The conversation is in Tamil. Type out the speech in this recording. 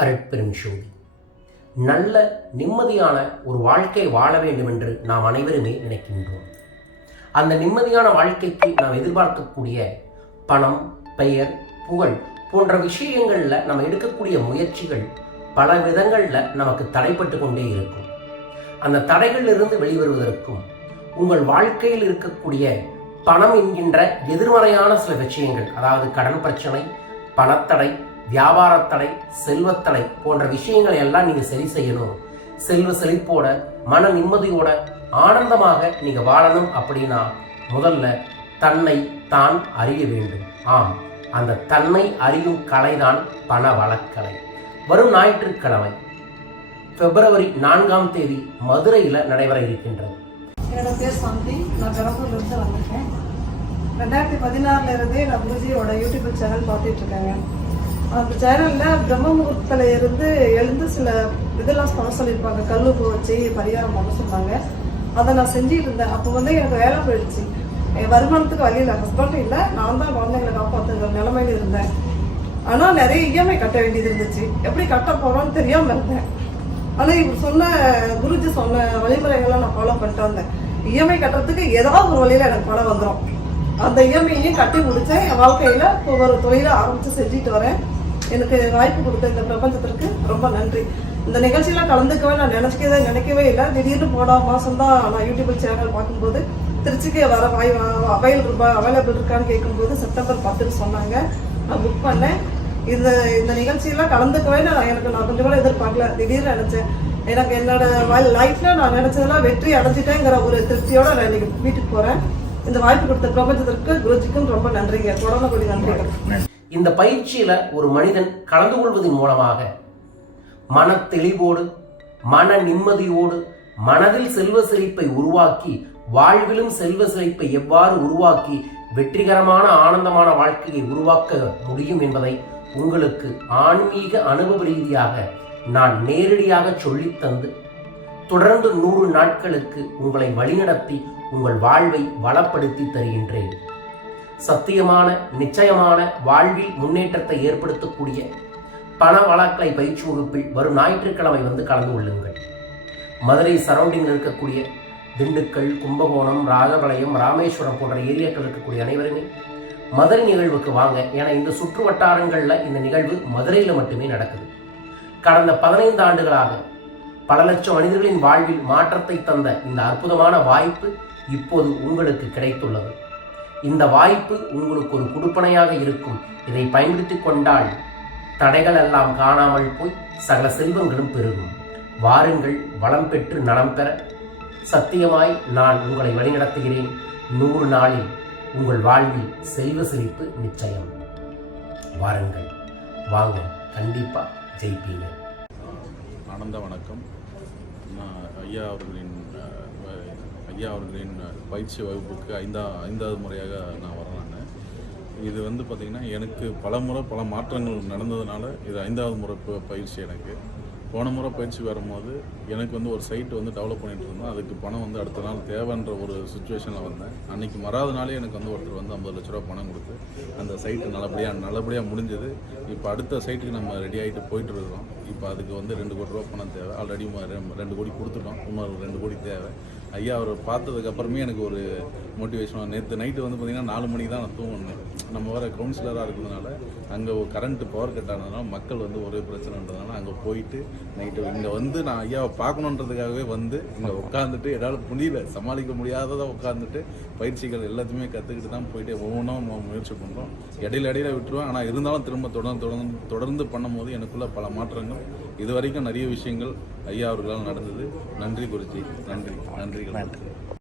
அருட்பெரும் ஜோதி நல்ல நிம்மதியான ஒரு வாழ்க்கை வாழ வேண்டும் என்று நாம் அனைவருமே நினைக்கின்றோம். அந்த நிம்மதியான வாழ்க்கைக்கு நாம் எதிர்பார்க்கக்கூடிய பணம் பெயர் புகழ் போன்ற விஷயங்களில் நம்ம எடுக்கக்கூடிய முயற்சிகள் பல விதங்களில் நமக்கு தடைப்பட்டு கொண்டே இருக்கும். அந்த தடைகளிலிருந்து வெளிவருவதற்கும் உங்கள் வாழ்க்கையில் இருக்கக்கூடிய பணம் என்கின்ற எதிர்மறையான சில விஷயங்கள் அதாவது கடன் பிரச்சனை பணத்தடை வியாபாரத்தடை செல்வத்தடை போன்ற விஷயங்களை எல்லாம் நீங்கள் சரி செய்யணும். செல்வ செழிப்போட மன நிம்மதியோட ஆனந்தமாக நீங்கள் வாழணும் அப்படின்னா முதல்ல தன்னை தான் அறிய வேண்டும். ஆம் அந்த தன்னை அறியும் கலைதான் பண வழக்கலை. வரும் ஞாயிற்றுக்கிழமை பிப்ரவரி நான்காம் தேதி மதுரையில் நடைபெற இருக்கின்றது. என்னோட பேர் சாந்தி. நான் பெரம்பூர்ல வந்திருக்கேன். ரெண்டாயிரத்தி பதினாறுல இருந்தே நான் குருஜியோட யூடியூப் சேனல் பார்த்துட்ருக்கேங்க அந்த சேனலில் பிரம்ம முகூர்த்தத்துல இருந்து எழுந்து சில இதெல்லாம் பண்ண சொல்லியிருப்பாங்க. கல்லுப்பு வச்சு பரிகாரம் பண்ண சொன்னாங்க. அதை நான் செஞ்சுட்டு இருந்தேன் அப்போ வந்து எனக்கு வேலை போயிடுச்சு. என் வருமானத்துக்கு வழியில் ஹஸ்பண்ட் இல்லை. நான் தான் குழந்தைங்களை காப்பாற்றுற நிலைமையில இருந்தேன். ஆனால் நிறைய இஎம்ஐ கட்ட வேண்டியது இருந்துச்சு. எப்படி கட்ட போகிறோம்னு தெரியாமல் இருந்தேன். ஆனால் இவர் சொன்ன குருஜி சொன்ன வழிமுறைகளை நான் ஃபாலோ பண்ணிட்டு வந்தேன். இஎம்ஐ கட்டுறதுக்கு ஏதாவது ஒரு வழியில எனக்கு பணம் வந்துடும் அந்த இஎம்ஐயும் கட்டி முடித்தேன் என் வாழ்க்கையில் இப்போ ஒரு தொழிலை ஆரம்பித்து செஞ்சுட்டு வரேன். எனக்கு வாய்ப்பு கொடுத்த இந்த பிரபஞ்சத்திற்கு ரொம்ப நன்றி. இந்த நிகழ்ச்சியெல்லாம் கலந்துக்கவே நான் நினைக்கவே நினைக்கவே இல்லை. திடீர்னு போடா மாதம் தான் நான் யூடியூப் சேனல் பார்க்கும்போது திருச்சிக்கு வர வாய் அவைல் ரூபாய் அவைலபிள் இருக்கான்னு கேட்கும்போது செப்டம்பர் பத்துன்னு சொன்னாங்க. நான் புக் பண்ணேன். இந்த இந்த நிகழ்ச்சியெல்லாம் கலந்துக்கவே நான் எனக்கு நான் கொஞ்சம் கூட எதிர்பார்க்கல. திடீர்னு நினைச்சேன். எனக்கு என்னோட லைஃப்ல நான் நினைச்சதெல்லாம் வெற்றி அடைஞ்சிட்டேங்கிற ஒரு திருப்தியோட நான் இன்னைக்கு வீட்டுக்கு போறேன். இந்த வாய்ப்பு கொடுத்த பிரபஞ்சத்திற்கு குருஜிக்கும் ரொம்ப நன்றிங்க. கொடன கொடி நன்றிகள். இந்த பயிற்சியில் ஒரு மனிதன் கலந்து கொள்வதன் மூலமாக மன தெளிவோடு மன நிம்மதியோடு மனதில் செல்வ செழிப்பை உருவாக்கி வாழ்விலும் செல்வ செழிப்பை எவ்வாறு உருவாக்கி வெற்றிகரமான ஆனந்தமான வாழ்க்கையை உருவாக்க முடியும் என்பதை உங்களுக்கு ஆன்மீக அனுபவ ரீதியாக நான் நேரடியாக சொல்லித்தந்து தொடர்ந்து நூறு நாட்களுக்கு உங்களை வழிநடத்தி உங்கள் வாழ்வை வளப்படுத்தி தருகின்றேன். சத்தியமான நிச்சயமான வாழ்வில் முன்னேற்றத்தை ஏற்படுத்தக்கூடிய பண வழக்கலை பயிற்சி வகுப்பில் வரும் ஞாயிற்றுக்கிழமை வந்து கலந்து கொள்ளுங்கள். மதுரை சரௌண்டிங்கில் இருக்கக்கூடிய திண்டுக்கல் கும்பகோணம் ராகவளையம் ராமேஸ்வரம் போன்ற ஏரியாக்கள் இருக்கக்கூடிய அனைவருமே மதுரை நிகழ்வுக்கு வாங்க. ஏன்னா இந்த சுற்று வட்டாரங்களில் இந்த நிகழ்வு மதுரையில் மட்டுமே நடக்குது. கடந்த பதினைந்து ஆண்டுகளாக பல லட்சம் மனிதர்களின் வாழ்வில் மாற்றத்தை தந்த இந்த அற்புதமான வாய்ப்பு இப்போது உங்களுக்கு கிடைத்துள்ளது. இந்த வாய்ப்பு உங்களுக்கு ஒரு குடுப்பனையாக இருக்கும். இதை பயன்படுத்தி கொண்டால் தடைகள் எல்லாம் காணாமல் போய் சகல செல்வங்களும் பெருகும். வாருங்கள் வளம் பெற்று நலம் பெற. சத்தியமாய் நான் உங்களை வழிநடத்துகிறேன். நூறு நாளில் உங்கள் வாழ்வில் செல்வ செழிப்பு நிச்சயம். வாருங்கள். வாங்க கண்டிப்பாக ஜெயிப்பீங்க. ஆனந்த வணக்கம். ஐயா அவர்களின் ஐயா அவர்களின் பயிற்சி வகுப்புக்கு ஐந்தா ஐந்தாவது முறையாக நான் வரேன் நான் இது வந்து பார்த்திங்கன்னா எனக்கு பல முறை பல மாற்றங்கள் நடந்ததுனால இது ஐந்தாவது முறை பயிற்சி எனக்கு. போன முறை பயிற்சி வரும்போது எனக்கு வந்து ஒரு சைட்டு வந்து டெவலப் பண்ணிட்டு இருந்தோம். அதுக்கு பணம் வந்து அடுத்த நாள் தேவைன்ற ஒரு சுச்சுவேஷனில் வந்தேன். அன்னைக்கு மறாத நாளே எனக்கு வந்து ஒருத்தர் வந்து ஐம்பது லட்ச ரூபா பணம் கொடுத்து அந்த சைட்டு நல்லபடியாக நல்லபடியாக முடிஞ்சது. இப்போ அடுத்த சைட்டுக்கு நம்ம ரெடி ஆகிட்டு போயிட்டு இருக்கிறோம். இப்போ அதுக்கு வந்து ரெண்டு கோடி ரூபா பணம் தேவை. ஆல்ரெடி ரெண்டு கோடி கொடுத்துட்டோம். இன்னொரு ரெண்டு கோடி தேவை. ஐயா அவர் பார்த்ததுக்கு அப்புறமே எனக்கு ஒரு மோட்டிவேஷன் நேற்று நைட்டு வந்து பார்த்திங்கன்னா நாலு மணிக்கு தான் நான் தூங்கினேன். நம்ம வேறு கவுன்சிலராக இருக்கிறதுனால அங்கே கரண்ட்டு பவர் கட் ஆனதுனால மக்கள் வந்து ஒரே பிரச்சனைன்றதுனால அங்கே போயிட்டு நைட்டு இங்கே வந்து நான் ஐயாவை பார்க்கணுன்றதுக்காகவே வந்து இங்கே உட்காந்துட்டு என்னால் முடியல சமாளிக்க முடியாததை உட்காந்துட்டு பயிற்சிகள் எல்லாத்தையுமே கற்றுக்கிட்டு தான் போயிட்டு ஒவ்வொன்றும் முயற்சி பண்ணுறோம் இடையில இடையில விட்டுருவேன். ஆனால் இருந்தாலும் திரும்ப தொடர்ந்து தொடர்ந்து தொடர்ந்து பண்ணும்போது எனக்குள்ள பல மாற்றங்கள் இது வரைக்கும் நிறைய விஷயங்கள் ஐயா அவர்களால் நடந்தது. நன்றி குருஜி. நன்றி. நன்றிகள்.